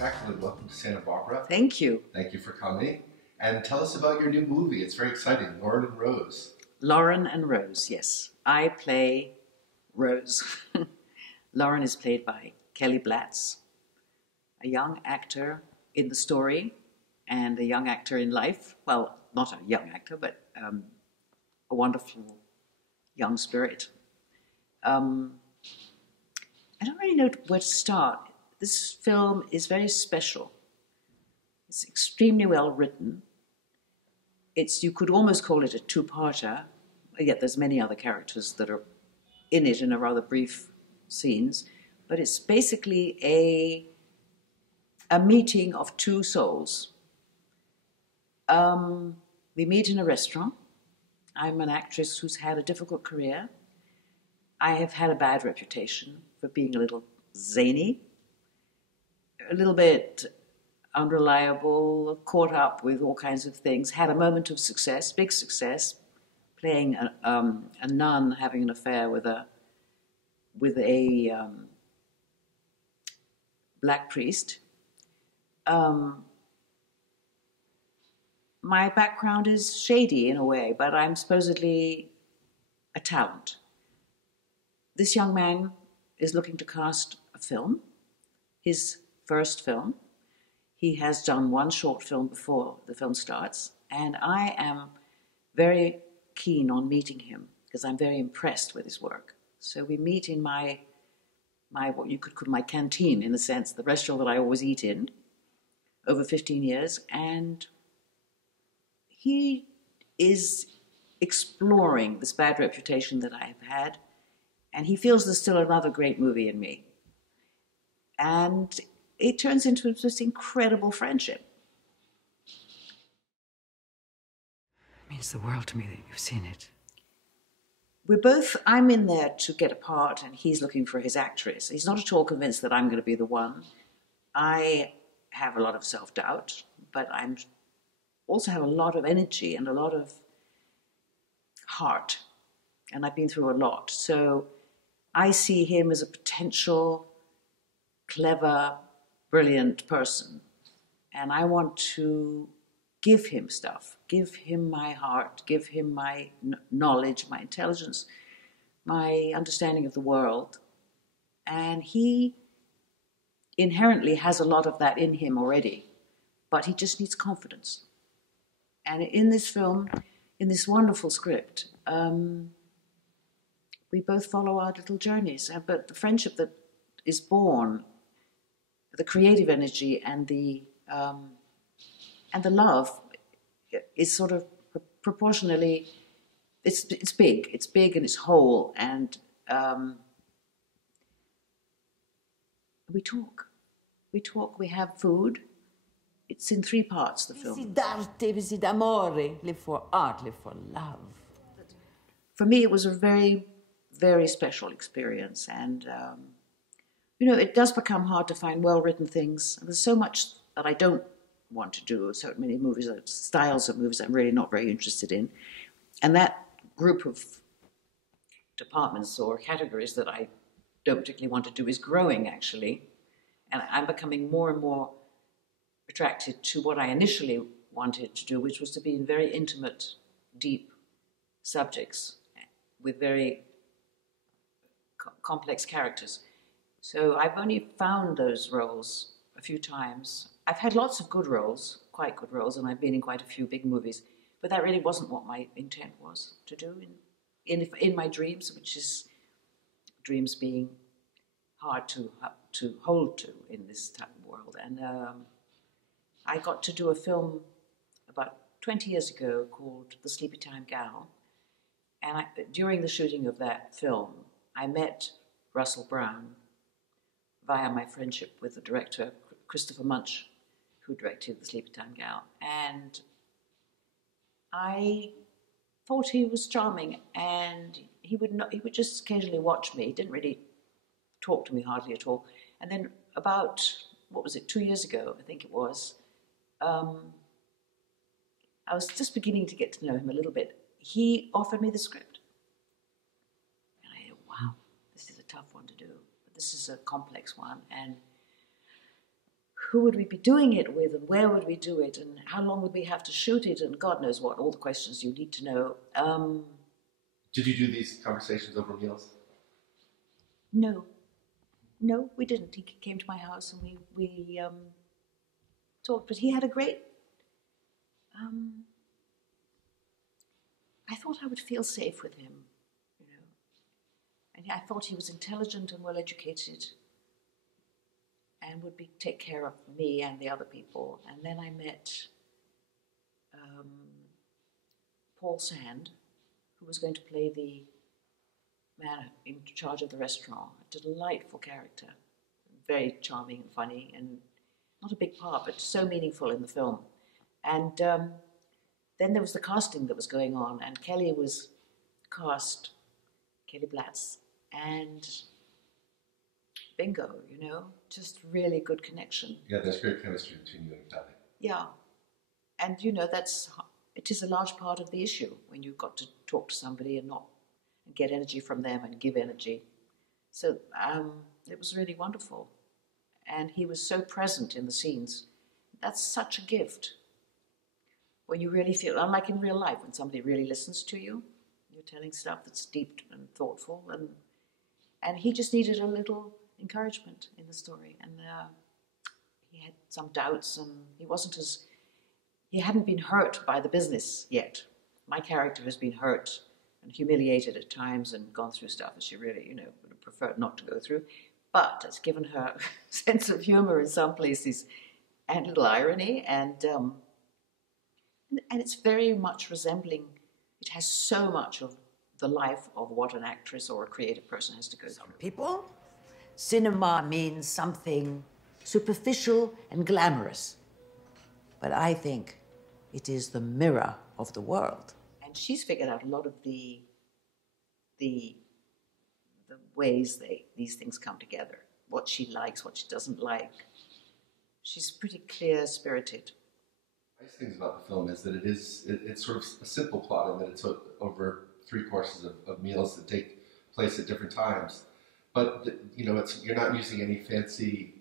Jacqueline, welcome to Santa Barbara. Thank you. Thank you for coming. And tell us about your new movie. It's very exciting, Loren and Rose. Loren and Rose, yes. I play Rose. Loren is played by Kelly Blatz, a young actor in the story and a young actor in life. Well, not a young actor, but a wonderful young spirit. I don't really know where to start. This film is very special. It's extremely well written. You could almost call it a two-parter, yet there's many other characters that are in it in a rather brief scenes. But it's basically a meeting of two souls. We meet in a restaurant. I'm an actress who's had a difficult career. I have had a bad reputation for being a little zany, a little bit unreliable, caught up with all kinds of things, had a moment of success, big success, playing a nun having an affair with a black priest. My background is shady in a way, but I'm supposedly a talent. This young man is looking to cast a film, his first film. He has done one short film before the film starts, and I am very keen on meeting him because I'm very impressed with his work. So we meet in my what you could call my canteen, in a sense, the restaurant that I always eat in, over 15 years, and he is exploring this bad reputation that I have had, and he feels there's still another great movie in me. And it turns into this incredible friendship. It means the world to me that you've seen it. I'm in there to get a part, and he's looking for his actress. He's not at all convinced that I'm going to be the one. I have a lot of self-doubt, but I'm also have a lot of energy and a lot of heart, and I've been through a lot. So I see him as a potential, clever, brilliant person, and I want to give him stuff, give him my heart, give him my knowledge, my intelligence, my understanding of the world. And he inherently has a lot of that in him already, but he just needs confidence. And in this film, in this wonderful script, we both follow our little journeys, but the friendship that is born, the creative energy and the love is sort of proportionally, it's big and it's whole, and we talk, we have food. It's in 3 parts, the film. Visit d'arte, visit d'amore, live for art, live for love. For me, it was a very, very special experience, and it does become hard to find well-written things. There's so much that I don't want to do, so many movies, styles of movies I'm really not very interested in. And that group of departments or categories that I don't particularly want to do is growing, actually. And I'm becoming more and more attracted to what I initially wanted to do, which was to be in very intimate, deep subjects with very complex characters. So I've only found those roles a few times. I've had lots of good roles, quite good roles, and I've been in quite a few big movies, but that really wasn't what my intent was to do in my dreams, which is dreams being hard to hold to in this type of world. And I got to do a film about 20 years ago called The Sleepy Time Gal, and during the shooting of that film, I met Russel Brown via my friendship with the director, Christopher Munch, who directed The Sleepy Time Gal. And I thought he was charming, and he would just occasionally watch me. He didn't really talk to me hardly at all. And then about, 2 years ago, I think it was, I was just beginning to get to know him a little bit. He offered me the script. And I thought, wow, this is a tough one to do. But this is a complex one. And who would we be doing it with, and where would we do it, and how long would we have to shoot it, and God knows what, all the questions you need to know. Did you do these conversations over meals? No, we didn't. He came to my house and we talked, but he had a great, I thought I would feel safe with him, you know, and I thought he was intelligent and well-educated and would take care of me and the other people. And then I met Paul Sand, who was going to play the man in charge of the restaurant. A delightful character, very charming and funny, and not a big part, but so meaningful in the film. And then there was the casting that was going on, and Kelly was cast, Kelly Blatz, and bingo, you know, just really good connection. Yeah, there's great chemistry between you and Kelly. Yeah, and you know, it is a large part of the issue when you've got to talk to somebody and get energy from them and give energy. So it was really wonderful. And he was so present in the scenes. That's such a gift. When you really feel, unlike in real life, when somebody really listens to you, you're telling stuff that's deep and thoughtful. And he just needed a little encouragement in the story. And he had some doubts, and he hadn't been hurt by the business yet. My character has been hurt and humiliated at times and gone through stuff that she really, you know, would have preferred not to go through. But it's given her a sense of humor in some places and a little irony. And it's very much resembling, it has so much of the life of what an actress or a creative person has to go through. Some people, cinema means something superficial and glamorous. But I think it is the mirror of the world. And she's figured out a lot of the ways these things come together, what she likes, what she doesn't like. She's pretty clear-spirited. Nice things about the film is that it's sort of a simple plot, and that it's over 3 courses of meals that take place at different times. But you know, you're not using any fancy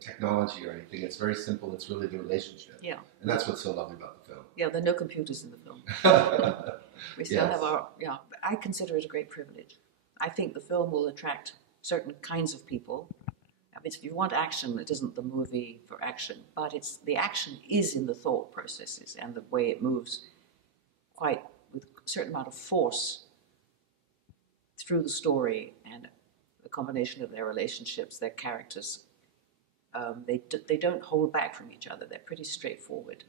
technology or anything. It's very simple. It's really the relationship. Yeah. And that's what's so lovely about the film. Yeah, there are no computers in the film. We still have I consider it a great privilege. I think the film will attract certain kinds of people. I mean, if you want action, it isn't the movie for action, but the action is in the thought processes and the way it moves quite with a certain amount of force through the story and the combination of their relationships, their characters. They don't hold back from each other. They're pretty straightforward.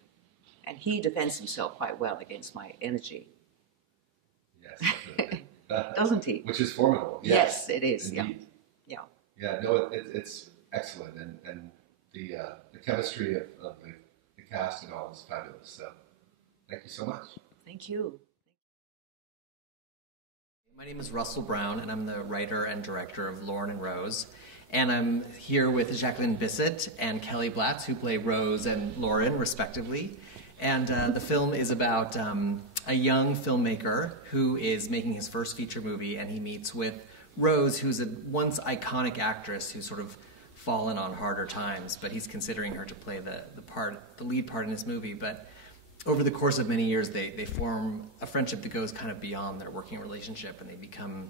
And he defends himself quite well against my energy. Yes, definitely. Doesn't he? Which is formidable. Yes, it is. Indeed. Yeah. Yeah, no, it's excellent. And the chemistry of the cast and all is fabulous. So thank you so much. Thank you. My name is Russel Brown, and I'm the writer and director of Loren and Rose. And I'm here with Jacqueline Bisset and Kelly Blatz, who play Rose and Loren, respectively. And the film is about a young filmmaker who is making his first feature movie, and he meets with Rose, who's a once iconic actress who's sort of fallen on harder times, but he's considering her to play the lead part in his movie. But over the course of many years, they form a friendship that goes kind of beyond their working relationship, and they become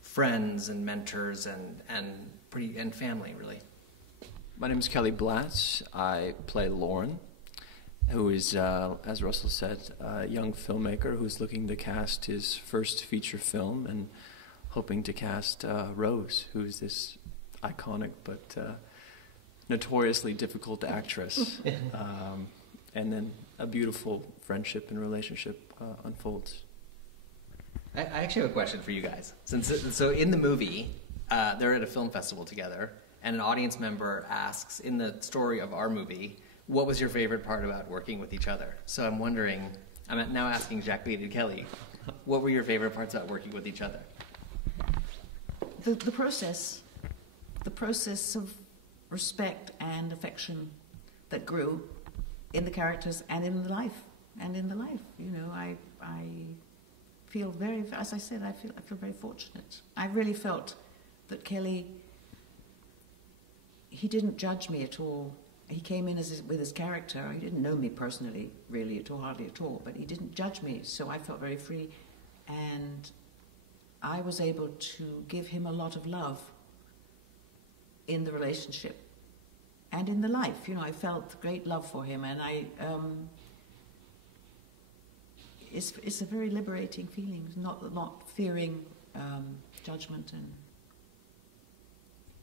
friends and mentors and family, really. My name is Kelly Blatz. I play Loren, who is, as Russell said, a young filmmaker who's looking to cast his first feature film and hoping to cast Rose, who's this iconic but notoriously difficult actress. And then a beautiful friendship and relationship unfolds. I actually have a question for you guys. So in the movie, they're at a film festival together, and an audience member asks, in the story of our movie, what was your favorite part about working with each other? So I'm wondering, I'm now asking Jacqueline and Kelly, what were your favorite parts about working with each other? The process of respect and affection that grew in the characters and in the life. You know, I feel very, as I said, I feel very fortunate. I really felt that Kelly, he didn't judge me at all. He came in with his character. He didn't know me personally, really, at all, hardly at all, but he didn't judge me, so I felt very free. And I was able to give him a lot of love in the relationship and in the life. You know, I felt great love for him, and it's a very liberating feeling, not fearing judgment.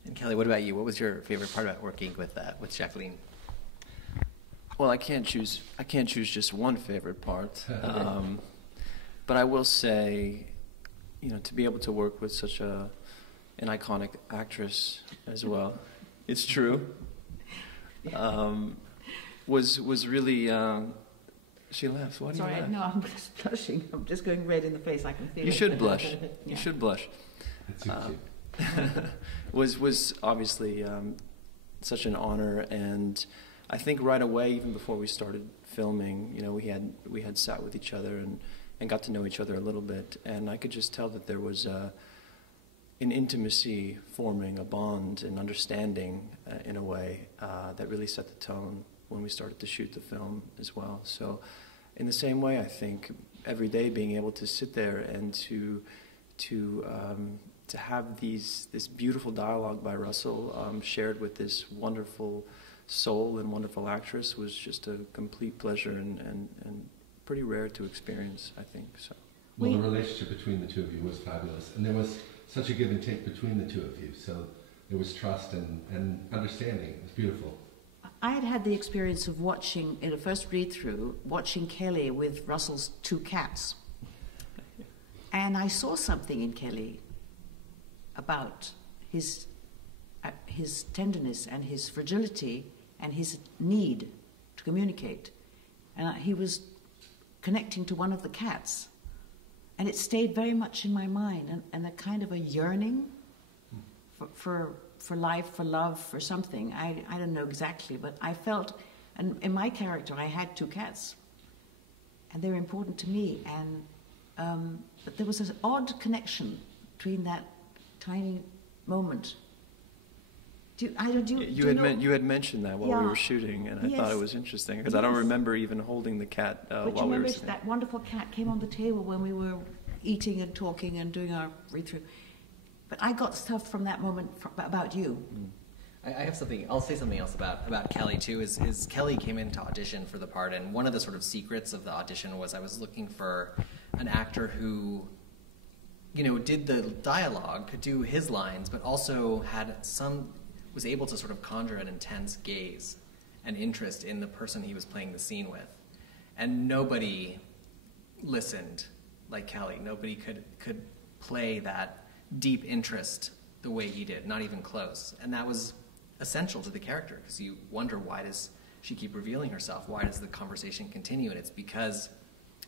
And Kelly, what about you? What was your favorite part about working with Jacqueline? Well, I can't choose just one favorite part, but I will say, you know, to be able to work with such an iconic actress as well, it's true. Was really. She laughs. Why do you laugh? Sorry, no, I'm just blushing. I'm just going red in the face. I can feel it. You should blush. Yeah. You should blush. It's was obviously such an honor, and I think right away, even before we started filming, you know, we had sat with each other and got to know each other a little bit, and I could just tell that there was an intimacy forming, a bond, an understanding in a way that really set the tone when we started to shoot the film as well. So in the same way, I think every day being able to sit there and to have this beautiful dialogue by Russel shared with this wonderful soul and wonderful actress was just a complete pleasure and pretty rare to experience, I think. So. Well, the relationship between the two of you was fabulous, and there was such a give and take between the two of you, so there was trust and understanding. It was beautiful. I had the experience of watching, in a first read-through, watching Kelly with Russell's two cats. And I saw something in Kelly about his tenderness and his fragility and his need to communicate. And he was connecting to one of the cats. And it stayed very much in my mind, and a kind of a yearning for life, for love, for something. I don't know exactly, but I felt, and in my character, I had two cats, and they're important to me. And but there was an odd connection between that tiny moment. You had mentioned that while we were shooting, and I thought it was interesting because I don't remember even holding the cat while we were remember sitting. That wonderful cat came on the table when we were eating and talking and doing our read-through. But I got stuff from that moment about you. I have something. I'll say something else about Kelly too. Is Kelly came in to audition for the part, and one of the sort of secrets of the audition was I was looking for an actor who, you know, did the dialogue, could do his lines, but also was able to sort of conjure an intense gaze and interest in the person he was playing the scene with. And nobody listened like Kelly. Nobody could play that deep interest the way he did, not even close. And that was essential to the character, because you wonder, why does she keep revealing herself? Why does the conversation continue? And it's because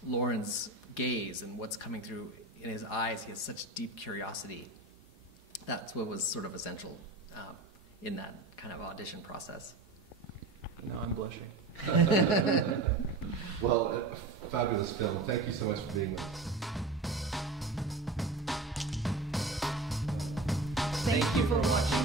Loren's gaze and what's coming through in his eyes, he has such deep curiosity. That's what was sort of essential in that kind of audition process. Now I'm blushing. Well, a fabulous film. Thank you so much for being with us. Thank you for watching.